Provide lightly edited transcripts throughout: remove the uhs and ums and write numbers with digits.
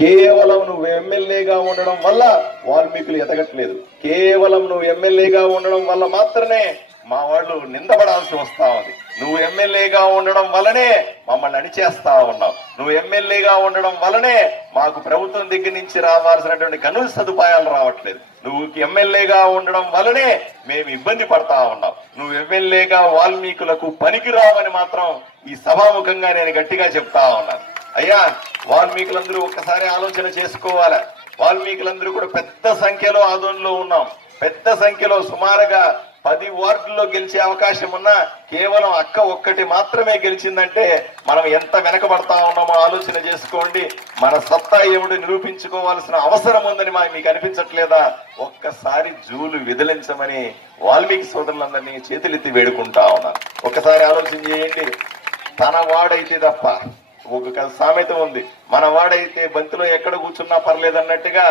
కేవలం నువ్వు ఎమ్మెల్యేగా ఉండడం వల్ల వాల్మీకులు ఎదగట్లేదు. కేవలం నువ్వు ఎమ్మెల్యేగా ఉండడం వల్ల మాత్రమే మా వాళ్ళు నిందపడాల్సి వస్తా ఉంది. నువ్వు ఎమ్మెల్యేగా ఉండడం వల్లనే మమ్మల్ని అణిచేస్తా ఉన్నావు. నువ్వు ఎమ్మెల్యేగా ఉండడం వల్లనే మాకు ప్రభుత్వం దగ్గర నుంచి రావాల్సినటువంటి కనీస సదుపాయాలు రావట్లేదు. నువ్వు ఎమ్మెల్యేగా ఉండడం వల్లనే మేము ఇబ్బంది పడతా ఉన్నాం. నువ్వు ఎమ్మెల్యేగా వాల్మీకులకు పనికిరావని మాత్రం ఈ సభాముఖంగా నేను గట్టిగా చెప్తా ఉన్నాను. అయ్యా, వాల్మీకులందరూ ఒక్కసారి ఆలోచన చేసుకోవాలి. వాల్మీకులందరూ కూడా పెద్ద సంఖ్యలో ఆందోళనలో ఉన్నాం. పెద్ద సంఖ్యలో సుమారుగా 10 వార్డుల్లో గెలిచే అవకాశం ఉన్నా కేవలం అక్క ఒక్కటి మాత్రమే గెలిచిందంటే మనం ఎంత వెనకబడతా ఉన్నామో ఆలోచన చేసుకోండి. మన సత్తా ఏమిటో నిరూపించుకోవాల్సిన అవసరం ఉందని మీకు అనిపించట్లేదా? ఒక్కసారి జూలు విదిలించమని వాల్మీకి సోదరులందరినీ చేతులెత్తి వేడుకుంటా ఉన్నాను. ఒక్కసారి ఆలోచన చేయండి. తన వాడైతే తప్ప, ఒక సామెత ఉంది, మన వాడైతే బంతిలో ఎక్కడ కూర్చున్నా పర్లేదన్నట్టుగా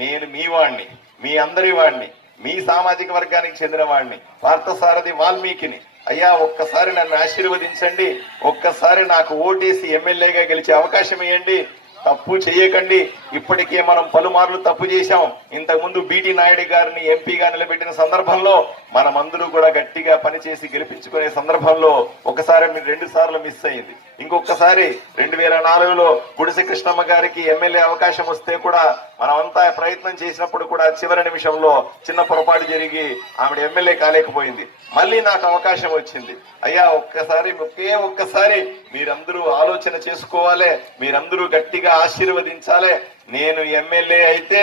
నేను మీ వాణ్ణి, మీ అందరి వాణ్ణి, మీ సామాజిక వర్గానికి చెందిన వాడిని, పార్థసారథి వాల్మీకిని. అయ్యా, ఒక్కసారి నన్ను ఆశీర్వదించండి. ఒక్కసారి నాకు ఓటేసి ఎమ్మెల్యేగా గెలిచే అవకాశం ఇవ్వండి. తప్పు చేయకండి. ఇప్పటికే మనం పలుమార్లు తప్పు చేశాం. ఇంతకుముందు బీటీ నాయుడు గారిని ఎంపీగా నిలబెట్టిన సందర్భంలో మనమందరూ కూడా గట్టిగా పనిచేసి గెలిపించుకునే సందర్భంలో ఒకసారి 2 సార్లు మిస్ అయింది. ఇంకొకసారి 2004లో గుడిసె కృష్ణమ్మ గారికి ఎమ్మెల్యే అవకాశం వస్తే కూడా మనమంతా ప్రయత్నం చేసినప్పుడు కూడా చివరి నిమిషంలో చిన్న పొరపాటు జరిగి ఆవిడ ఎమ్మెల్యే కాలేకపోయింది. మళ్ళీ నాకు అవకాశం వచ్చింది. అయ్యా, ఒక్కసారి మీరందరూ ఆలోచన చేసుకోవాలి. మీరందరూ గట్టిగా ఆశీర్వదించాలి. నేను ఎమ్మెల్యే అయితే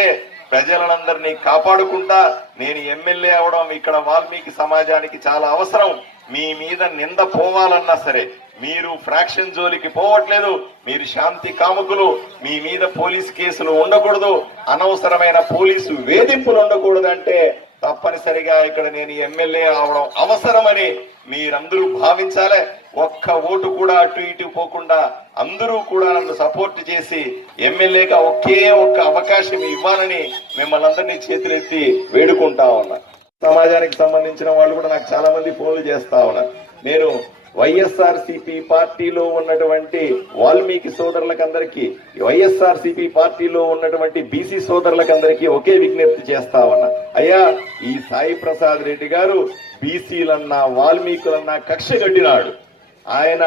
ప్రజలందరినీ కాపాడుకుంటా. నేను ఎమ్మెల్యే అవడం ఇక్కడ వాల్మీకి సమాజానికి చాలా అవసరం. మీ మీద నింద పోవాలన్నా సరే మీరు ఫ్రాక్షన్ జోలికి పోవట్లేదు. మీరు శాంతి కాముకులు. మీ మీద పోలీసు కేసులు ఉండకూడదు, అనవసరమైన పోలీసు వేధింపులు ఉండకూడదు అంటే తప్పనిసరిగా ఇక్కడ నేను ఎమ్మెల్యే అవడం అవసరమని మీరందరూ భావించాలి. ఒక్క ఓటు కూడా అటు ఇటు పోకుండా అందరూ కూడా నన్ను సపోర్ట్ చేసి ఎమ్మెల్యేగా ఒకే ఒక్క అవకాశం ఇవ్వాలని మిమ్మల్ని అందరినీ చేతులెత్తి వేడుకుంటా ఉన్నా. సమాజానికి సంబంధించిన వాళ్ళు కూడా నాకు చాలా మంది ఫోన్లు చేస్తా ఉన్నారు. నేను వైఎస్ఆర్సీపీ పార్టీలో ఉన్నటువంటి వాల్మీకి సోదరులకందరికీ, వైఎస్ఆర్సీపీ పార్టీలో ఉన్నటువంటి బీసీ సోదరులకందరికీ ఒకే విజ్ఞప్తి చేస్తా ఉన్నా. అయ్యా, ఈ సాయి ప్రసాద్ రెడ్డి గారు బీసీలన్నా వాల్మీకులన్నా కక్ష కట్టినాడు. ఆయన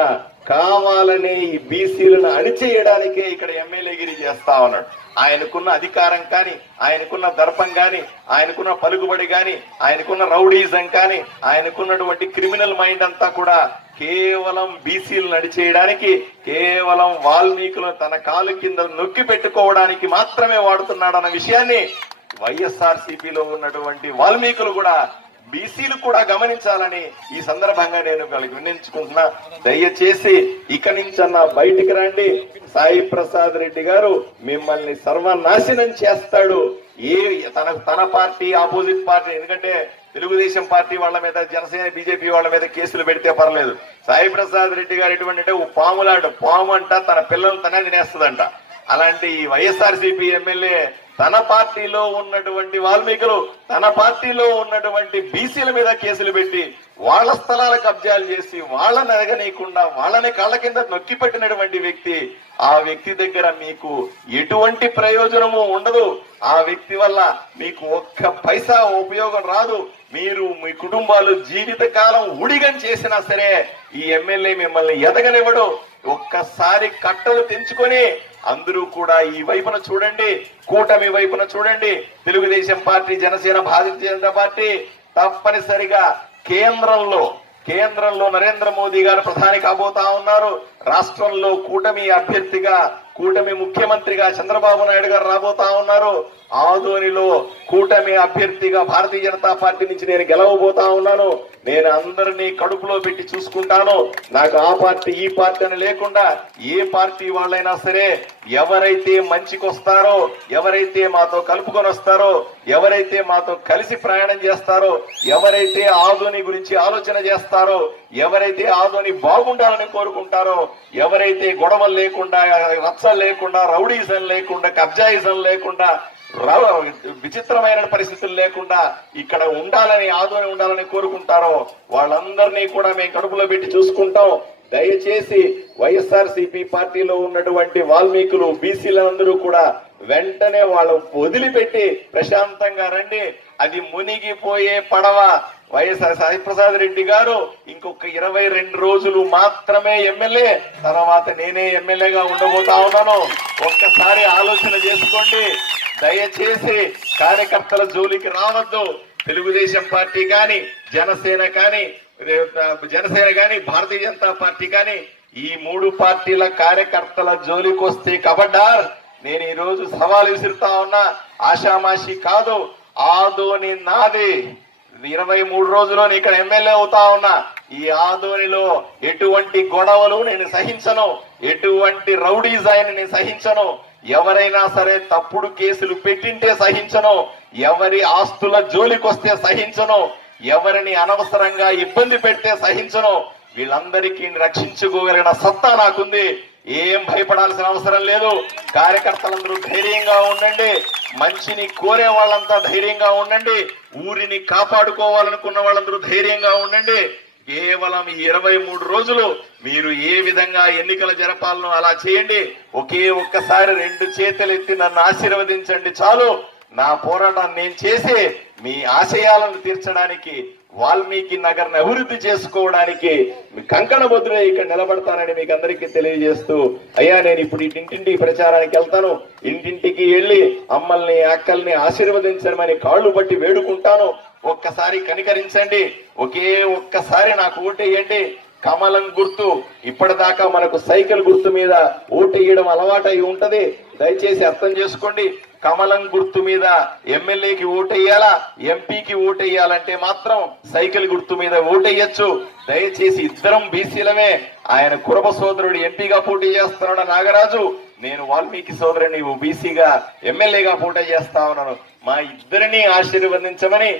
కావాలనే ఈ బీసీలను అణిచేయడానికే ఇక్కడ ఎమ్మెల్యేగిరి చేస్తా ఉన్నాడు. ఆయనకున్న అధికారం కానీ, ఆయనకున్న దర్పం కానీ, ఆయనకున్న పలుకుబడి కానీ, ఆయనకున్న రౌడీజం కానీ, ఆయనకున్నటువంటి క్రిమినల్ మైండ్ అంతా కూడా కేవలం బీసీలు నడిచేయడానికి, కేవలం వాల్మీకులను తన కాలు కింద నొక్కి పెట్టుకోవడానికి మాత్రమే వాడుతున్నాడన్న విషయాన్ని వైఎస్ఆర్సీపీలో ఉన్నటువంటి వాల్మీకులు కూడా, బీసీలు కూడా గమనించాలని ఈ సందర్భంగా నేను విన్నవించుకుంటున్నా. దయచేసి ఇక నుంచన్నా బయటికి రండి. సాయి ప్రసాద్ రెడ్డి గారు మిమ్మల్ని సర్వనాశనం చేస్తాడు. తన పార్టీ ఆపోజిట్ పార్టీ, ఎందుకంటే తెలుగుదేశం పార్టీ వాళ్ళ మీద, జనసేన బీజేపీ వాళ్ళ మీద కేసులు పెడితే పర్లేదు. సాయి ప్రసాద్ రెడ్డి గారు ఎటువంటి అంటే పాము అంట తన పిల్లలు తనే తినేస్తుందంట. అలాంటి వైఎస్ఆర్సీపీ ఎమ్మెల్యే తన పార్టీలో ఉన్నటువంటి వాల్మీకులు, తన పార్టీలో ఉన్నటువంటి బీసీల మీద కేసులు పెట్టి వాళ్ళ స్థలాల కబ్జాలు చేసి వాళ్ళని ఎదగనీయకుండా వాళ్ళని కాళ్ళ కింద నొక్కి పెట్టినటువంటి వ్యక్తి. ఆ వ్యక్తి దగ్గర మీకు ఎటువంటి ప్రయోజనము ఉండదు. ఆ వ్యక్తి వల్ల మీకు ఒక్క పైసా ఉపయోగం రాదు. మీరు మీ కుటుంబాలు జీవితకాలం ఉడిగం చేసినా సరే ఈ ఎమ్మెల్యే మిమ్మల్ని ఎదగనివ్వడు. ఒక్కసారి కట్టలు తెంచుకొని అందరూ కూడా ఈ వైపున చూడండి, కూటమి వైపున చూడండి. తెలుగుదేశం పార్టీ, జనసేన, భారతీయ జనతా పార్టీ తప్పనిసరిగా కేంద్రంలో నరేంద్ర మోదీ గారు ప్రధాని కాబోతా ఉన్నారు. రాష్ట్రంలో కూటమి అభ్యర్థిగా, కూటమి ముఖ్యమంత్రిగా చంద్రబాబు నాయుడు గారు రాబోతా ఉన్నారు. ఆదోనిలో కూటమి అభ్యర్థిగా భారతీయ జనతా పార్టీ నుంచి నేను గెలవబోతా ఉన్నాను. నేను అందరినీ కడుపులో పెట్టి చూసుకుంటాను. నాకు ఆ పార్టీ ఈ పార్టీ అని లేకుండా ఏ పార్టీ వాళ్ళైనా సరే ఎవరైతే మంచికి వస్తారో, ఎవరైతే మాతో కలుపుకొని వస్తారో, ఎవరైతే మాతో కలిసి ప్రయాణం చేస్తారో, ఎవరైతే ఆదోని గురించి ఆలోచన చేస్తారో, ఎవరైతే ఆదోని బాగుండాలని కోరుకుంటారో, ఎవరైతే గొడవలు లేకుండా, రచ్చలు లేకుండా, రౌడీజం లేకుండా, కబ్జాయిజం లేకుండా, విచిత్రమైన పరిస్థితులు లేకుండా ఇక్కడ ఉండాలని, ఆదోని ఉండాలని కోరుకుంటారో వాళ్ళందరినీ కూడా మేము కడుపులో పెట్టి చూసుకుంటాం. దయచేసి వైఎస్ఆర్సీపీ పార్టీలో ఉన్నటువంటి వాల్మీకులు బీసీలందరూ కూడా వెంటనే వాళ్ళు వదిలిపెట్టి ప్రశాంతంగా రండి. అది మునిగిపోయే పడవ. వైఎస్ఆర్ సాయిప్రసాద్ రెడ్డి గారు ఇంకొక 22 రోజులు మాత్రమే ఎమ్మెల్యే, తర్వాత నేనే ఎమ్మెల్యేగా ఉండబోతా ఉన్నాను. ఒక్కసారి ఆలోచన చేసుకోండి. దయచేసి కార్యకర్తల జోలికి రావద్దు. తెలుగుదేశం పార్టీ కానీ జనసేన కానీ భారతీయ జనతా పార్టీ కానీ ఈ 3 పార్టీల కార్యకర్తల జోలికి వస్తే కబడ్డార్. నేను ఈ రోజు సవాల్ విసురుతా ఉన్నా. ఆషామాషి కాదు, ఆదోని నాది. 23 రోజుల్లో ఇక్కడ ఎమ్మెల్యే అవుతా ఉన్నా. ఈ ఆదోనిలో ఎటువంటి గొడవలు నేను సహించను, ఎటువంటి రౌడీజాయిని నేను సహించను. ఎవరైనా సరే తప్పుడు కేసులు పెట్టింటే సహించను, ఎవరి ఆస్తుల జోలికొస్తే సహించను, ఎవరిని అనవసరంగా ఇబ్బంది పెడితే సహించను. వీళ్ళందరికీ రక్షించుకోగలిగిన సత్తా నాకుంది. ఏం భయపడాల్సిన అవసరం లేదు. కార్యకర్తలందరూ ధైర్యంగా ఉండండి. మంచిని కోరే వాళ్ళంతా ధైర్యంగా ఉండండి. ఊరిని కాపాడుకోవాలనుకున్న వాళ్ళందరూ ధైర్యంగా ఉండండి. కేవలం ఈ 23 రోజులు మీరు ఏ విధంగా ఎన్నికలు జరపాలనో అలా చేయండి. ఒక్కసారి 2 చేతులు ఎత్తి నన్ను ఆశీర్వదించండి చాలు. నా పోరాటాన్ని నేను చేసి మీ ఆశయాలను తీర్చడానికి, వాల్మీకి నగర్ని అభివృద్ధి చేసుకోవడానికి మీ కంకణబద్దులే ఇక్కడ నిలబడతానని మీకు అందరికీ తెలియజేస్తూ, అయ్యా నేను ఇప్పుడు ఇంటింటికి ప్రచారానికి వెళ్తాను. ఇంటింటికి వెళ్లి అమ్మల్ని అక్కల్ని ఆశీర్వదించమని కాళ్ళు పట్టి వేడుకుంటాను. ఒక్కసారి కనికరించండి. ఒక్కసారి నాకు ఓటేయండి. కమలం గుర్తు. ఇప్పటిదాకా మనకు సైకిల్ గుర్తు మీద ఓటేయడం అలవాటై ఉంటది. దయచేసి అర్థం చేసుకోండి. కమలం గుర్తు మీద ఎమ్మెల్యేకి ఓటేయాలా, ఎంపీకి ఓటేయాలంటే మాత్రం సైకిల్ గుర్తు మీద ఓటేయచ్చు. దయచేసి ఇద్దరం బీసీలమే. ఆయన కురబ సోదరుడు ఎంపీగా పోటీ చేస్తున్నాడు నాగరాజు, నేను వాల్మీకి సోదరుని బీసీగా ఎమ్మెల్యేగా పోటీ చేస్తా ఉన్నాను. మా ఇద్దరిని ఆశీర్వదించమని